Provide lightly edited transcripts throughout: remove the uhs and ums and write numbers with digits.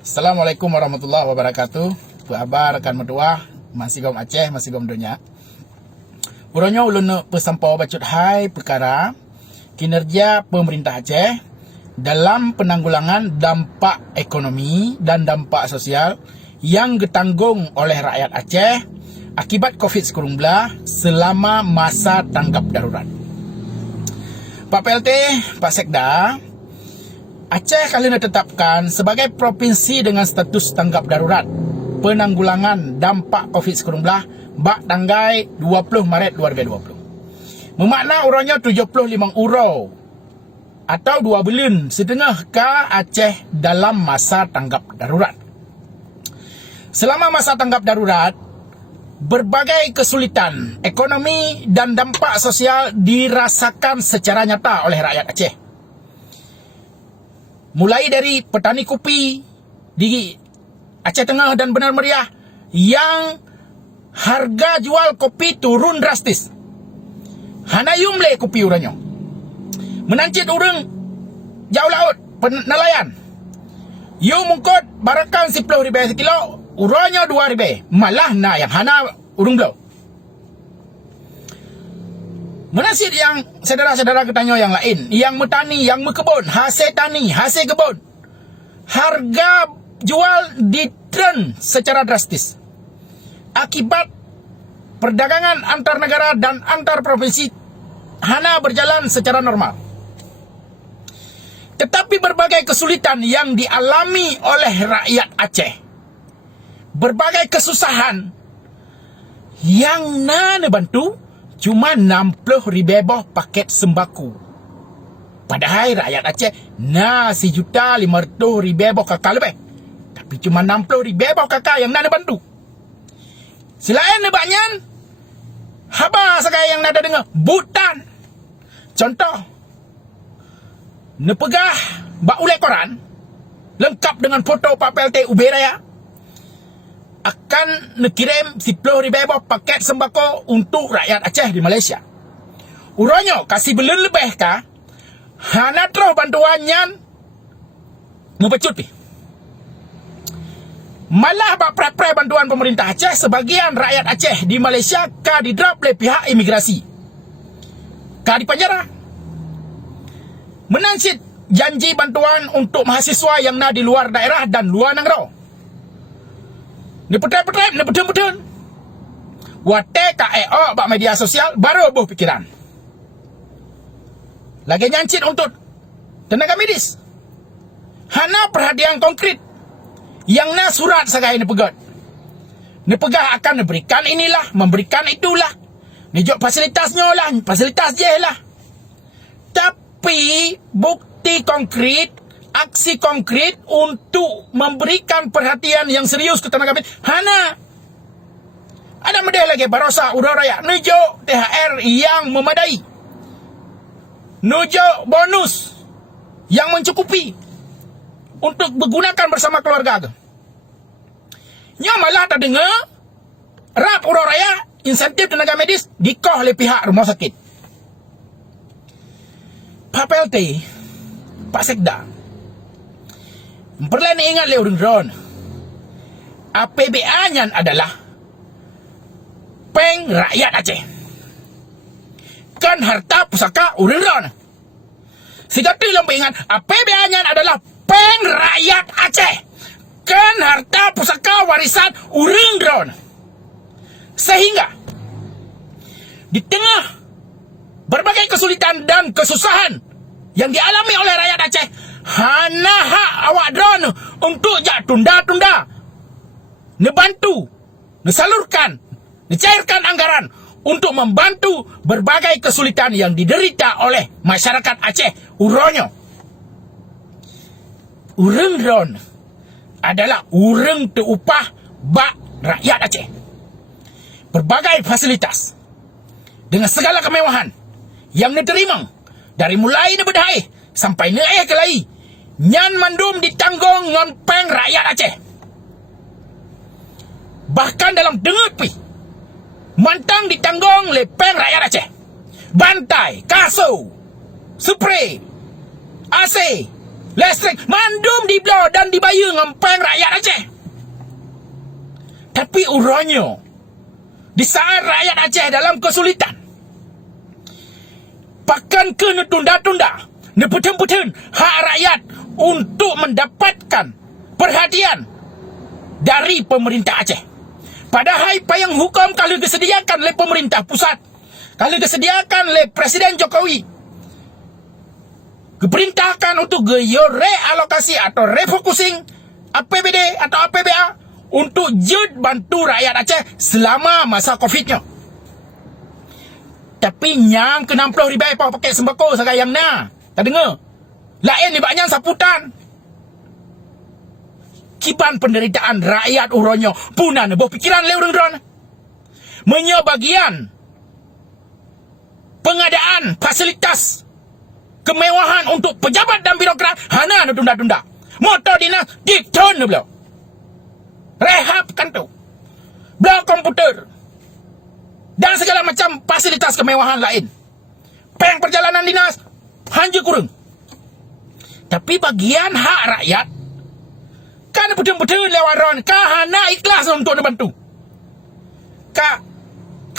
Assalamualaikum warahmatullahi wabarakatuh. Apa khabar rekan medua? Masih gom Aceh, masih gom dunia. Uronyo ulun pesampau bacut hai perkara kinerja pemerintah Aceh dalam penanggulangan dampak ekonomi dan dampak sosial yang ditanggung oleh rakyat Aceh akibat COVID-19 selama masa tanggap darurat. Pak PLT, Pak Sekda, Aceh kali ini ditetapkan sebagai provinsi dengan status tanggap darurat penanggulangan dampak COVID-19 bak tanggai 20 Maret 2020. Memakna urannya 75 euro atau 2 bulan setengah ke Aceh dalam masa tanggap darurat. Selama masa tanggap darurat, berbagai kesulitan ekonomi dan dampak sosial dirasakan secara nyata oleh rakyat Aceh. Mulai dari petani kopi di Aceh Tengah dan Benar Meriah yang harga jual kopi turun drastis. Hanayum le kopi uranyo. Menancit urang jauh laut penelayan. Yu mungkot barakan 10 ribu sekilo, uranyo 2 ribu. Malah na yang hana urung belau. Menasib yang saudara-saudara ketanyo yang lain, yang metani, yang mekebun, hasil tani, hasil kebun, harga jual di-turn secara drastis akibat perdagangan antar negara dan antar provinsi hana berjalan secara normal. Tetapi berbagai kesulitan yang dialami oleh rakyat Aceh, berbagai kesusahan yang nana bantu cuma 60 ribu paket sembako. Padahal rakyat Aceh na 1.500.000 kakak lebih. Tapi cuma 60 ribu kakak yang nak bantu. Selain nebaknyan, haba sekali yang nada dengar butan. Contoh, nepegah bak ulek koran lengkap dengan foto Pak PLT Ubay Raya akan nekirim 10 ribu paket sembako untuk rakyat Aceh di Malaysia. Uronyo kasih belum lebih kah? Hana terus bantuannya mempecut pi. Malah bak pre bantuan pemerintah Aceh sebagian rakyat Aceh di Malaysia kah didrop oleh pihak imigrasi. Kah di penjara. Menancit janji bantuan untuk mahasiswa yang na di luar daerah dan luar negara. Ni petrai-petrai, ni betul-betul. Wate KEO bak media sosial baru buh pikiran. Lagi nyancit untuk tenaga medis. Hana perhatian konkret. Yang na surat segai ni pegat. Ni pegah akan memberikan inilah, memberikan itulah. Ni jok fasilitasnya lah, fasilitas je lah. Tapi bukti konkret, aksi konkret untuk memberikan perhatian yang serius ke tenaga medis hana. Ada medeh lagi barosa udara raya nujo THR yang memadai, nujo bonus yang mencukupi untuk menggunakan bersama keluarga. Nya malah tak dengar rap udara raya insentif tenaga medis dikoh oleh pihak rumah sakit. Pak PLT, Pak Sekda, perlu ingat le urang-urang. APBA-nya adalah peng rakyat Aceh. Kan harta pusaka urang-urang. Sigat lebih ingat APBA-nya adalah peng rakyat Aceh. Kan harta pusaka warisan urang-urang. Sehingga di tengah berbagai kesulitan dan kesusahan yang dialami oleh rakyat Aceh, hana hak awak drone untuk jak tunda-tunda nebantu, nesalurkan, necairkan anggaran untuk membantu berbagai kesulitan yang diderita oleh masyarakat Aceh. Uronyo urang drone adalah urang terupah bak rakyat Aceh. Berbagai fasilitas dengan segala kemewahan yang diterima dari mulai nebedai sampai naik ke lai, nyan mandum ditanggung ngan peng rakyat Aceh. Bahkan dalam dengut pi, mantang ditanggung oleh peng rakyat Aceh. Bantai, kasut, spray, AC, listrik, mandum diblo dan dibayar ngan peng rakyat Tapi uronyo, di saat rakyat Aceh dalam kesulitan, pakan ke tunda-tunda, neputun-putun hak rakyat untuk mendapatkan perhatian dari pemerintah Aceh. Padahal payung hukum kalau disediakan oleh pemerintah pusat, kalau disediakan oleh Presiden Jokowi, diperintahkan untuk realokasi atau refocusing APBD atau APBA untuk jud bantu rakyat Aceh selama masa COVID-nya. Tapi yang ke 60 ribu pakai sembako sekarang na. Tak dengar. Lain ni banyak saputan. Kiban penderitaan rakyat uronyo punan berpikiran leweng-leweng. Menyo bagian pengadaan fasilitas kemewahan untuk pejabat dan birokrat hana tunda-tunda. Motor dinas diton beliau. Rehabkan tu. Beliau komputer dan segala macam fasilitas kemewahan lain. Peng perjalanan dinas hanya kurang. Tapi bagian hak rakyat kan betul-betul lewat ron, hana ikhlas untuk dibantu.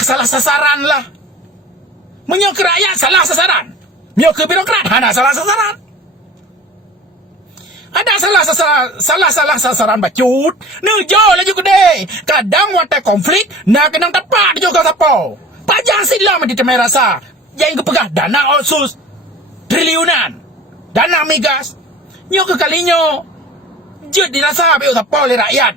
Salah sasaran lah. Menyok ke rakyat salah sasaran. Menyok ke birokrat hana salah sasaran. Ada salah sasaran bacut. Nejo lah juga deh. Kadang watak konflik nak kena tepat juga siapa. Pajang silam di temai rasa. Yang kepegah dana otsus triliunan. Dana migas. Nyok ke kalinya jut dirasa habis siapa oleh rakyat.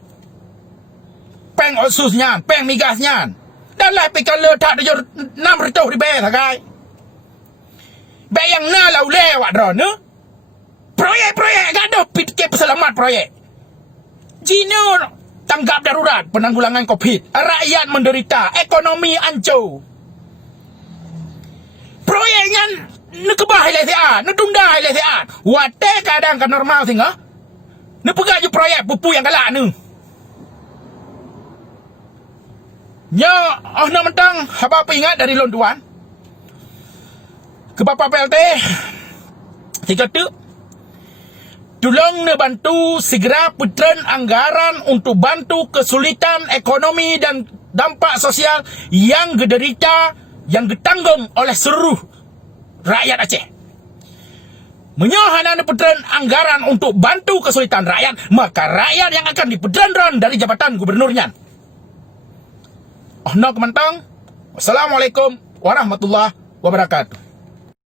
Peng otsusnya, peng migasnya. Dan lah pikir letak dia 600 ribu sakai. Bayang na lau lewat drone. Proyek-proyek gaduh fikir peselamat proyek. Jino tanggap darurat penanggulangan COVID. Rakyat menderita, ekonomi hancur. Proyeknya nekebah LTA, netunda LTA. Wate kadang kan normal singa. Nepegak je proyek pupu yang galak ni. Nya, nak mentang, apa ingat dari londuan? Ke Bapak PLT, tiga tu, tolong bantu segera putran anggaran untuk bantu kesulitan ekonomi dan dampak sosial yang diderita, yang ditanggung oleh seluruh rakyat Aceh. Menyohana putran anggaran untuk bantu kesulitan rakyat, maka rakyat yang akan dipedran dari jabatan gubernurnya. Nak mentang. Wassalamualaikum warahmatullahi wabarakatuh.